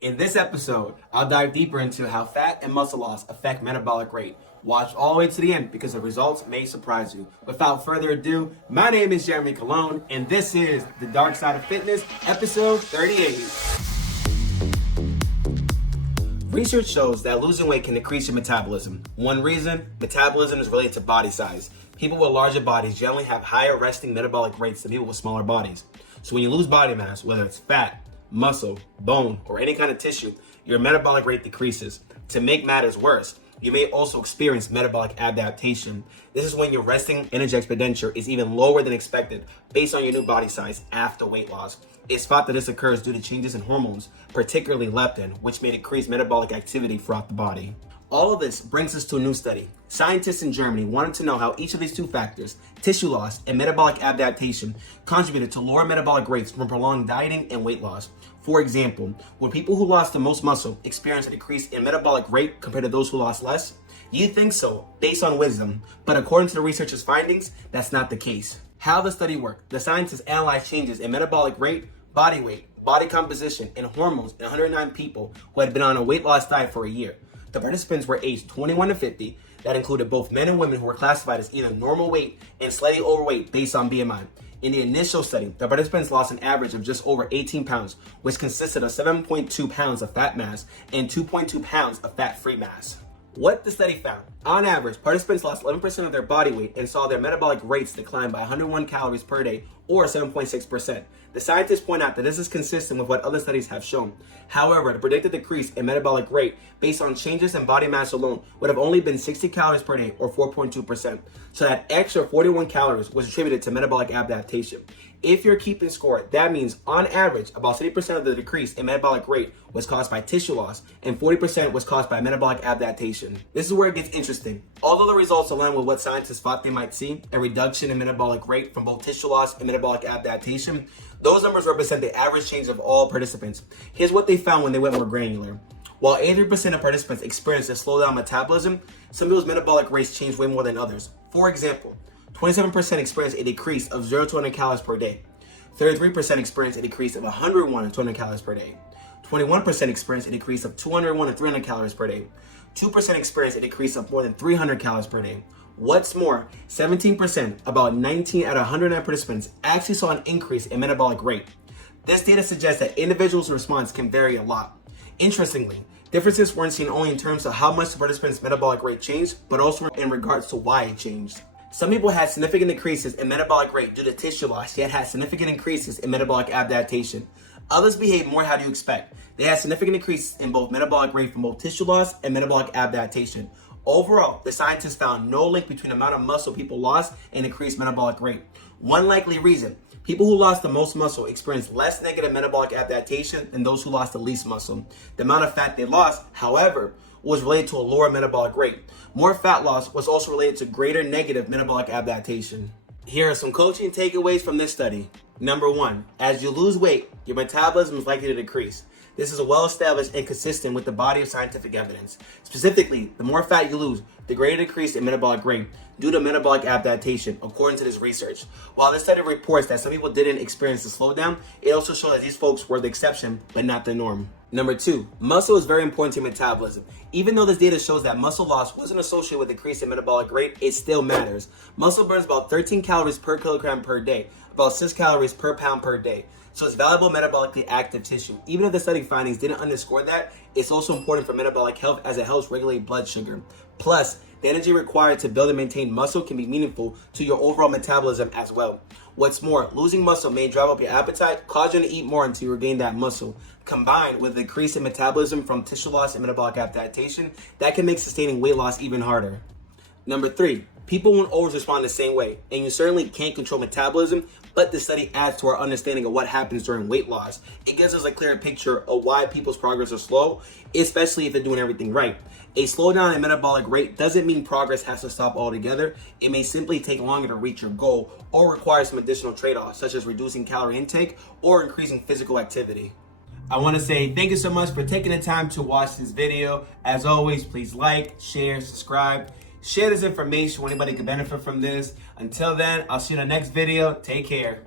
In this episode, I'll dive deeper into how fat and muscle loss affect metabolic rate. Watch all the way to the end because the results may surprise you. Without further ado, my name is Jeremy Colon, and this is The Dark Side of Fitness, episode 38. Research shows that losing weight can increase your metabolism. One reason, metabolism is related to body size. People with larger bodies generally have higher resting metabolic rates than people with smaller bodies. So when you lose body mass, whether it's fat, muscle, bone, or any kind of tissue, your metabolic rate decreases. To make matters worse, you may also experience metabolic adaptation. This is when your resting energy expenditure is even lower than expected based on your new body size after weight loss. It's thought that this occurs due to changes in hormones, particularly leptin, which may decrease metabolic activity throughout the body. All of this brings us to a new study. Scientists in Germany wanted to know how each of these two factors, tissue loss and metabolic adaptation, contributed to lower metabolic rates from prolonged dieting and weight loss. For example, would people who lost the most muscle experience a decrease in metabolic rate compared to those who lost less? You'd think so, based on wisdom, but according to the researchers' findings, that's not the case. How the study worked: the scientists analyzed changes in metabolic rate, body weight, body composition, and hormones in 109 people who had been on a weight loss diet for a year. The participants were aged 21 to 50. That included both men and women who were classified as either normal weight and slightly overweight based on BMI. In the initial study, the participants lost an average of just over 18 pounds, which consisted of 7.2 pounds of fat mass and 2.2 pounds of fat-free mass. What the study found: on average, participants lost 11% of their body weight and saw their metabolic rates decline by 101 calories per day, or 7.6%. The scientists point out that this is consistent with what other studies have shown. However, the predicted decrease in metabolic rate based on changes in body mass alone would have only been 60 calories per day, or 4.2%. So that extra 41 calories was attributed to metabolic adaptation. If you're keeping score, that means on average, about 70% of the decrease in metabolic rate was caused by tissue loss and 40% was caused by metabolic adaptation. This is where it gets interesting. Although the results align with what scientists thought they might see, a reduction in metabolic rate from both tissue loss and metabolic adaptation, those numbers represent the average change of all participants. Here's what they found when they went more granular. While 83% of participants experienced a slowdown in metabolism, some people's metabolic rates changed way more than others. For example, 27% experienced a decrease of 0 to 100 calories per day. 33% experienced a decrease of 101 to 200 calories per day. 21% experienced a decrease of 201 to 300 calories per day. 2% experienced a decrease of more than 300 calories per day. What's more, 17%, about 19 out of 109 participants, actually saw an increase in metabolic rate. This data suggests that individuals' response can vary a lot. Interestingly, differences weren't seen only in terms of how much the participants' metabolic rate changed, but also in regards to why it changed. Some people had significant decreases in metabolic rate due to tissue loss, yet had significant increases in metabolic adaptation. Others behaved more how do you expect. They had significant increases in both metabolic rate from both tissue loss and metabolic adaptation. Overall, the scientists found no link between the amount of muscle people lost and increased metabolic rate. One likely reason: people who lost the most muscle experienced less negative metabolic adaptation than those who lost the least muscle. The amount of fat they lost, however, was related to a lower metabolic rate. More fat loss was also related to greater negative metabolic adaptation. Here are some coaching takeaways from this study. Number 1, as you lose weight, your metabolism is likely to decrease. This is well established and consistent with the body of scientific evidence. Specifically, the more fat you lose, the greater decrease in metabolic rate due to metabolic adaptation, according to this research. While this study reports that some people didn't experience the slowdown, it also shows that these folks were the exception, but not the norm. Number 2, muscle is very important to metabolism. Even though this data shows that muscle loss wasn't associated with a decrease in metabolic rate, it still matters. Muscle burns about 13 calories per kilogram per day, about 6 calories per pound per day. So it's valuable metabolically active tissue. Even if the study findings didn't underscore that, it's also important for metabolic health as it helps regulate blood sugar. Plus, the energy required to build and maintain muscle can be meaningful to your overall metabolism as well. What's more, losing muscle may drive up your appetite, cause you to eat more until you regain that muscle. Combined with a decrease in metabolism from tissue loss and metabolic adaptation, that can make sustaining weight loss even harder. Number 3, people won't always respond the same way, and you certainly can't control metabolism, but the study adds to our understanding of what happens during weight loss. It gives us a clear picture of why people's progress is slow, especially if they're doing everything right. A slowdown in metabolic rate doesn't mean progress has to stop altogether. It may simply take longer to reach your goal or require some additional trade-offs, such as reducing calorie intake or increasing physical activity. I want to say thank you so much for taking the time to watch this video. As always, please like, share, subscribe. Share this information when anybody can benefit from this. Until then, I'll see you in the next video. Take care.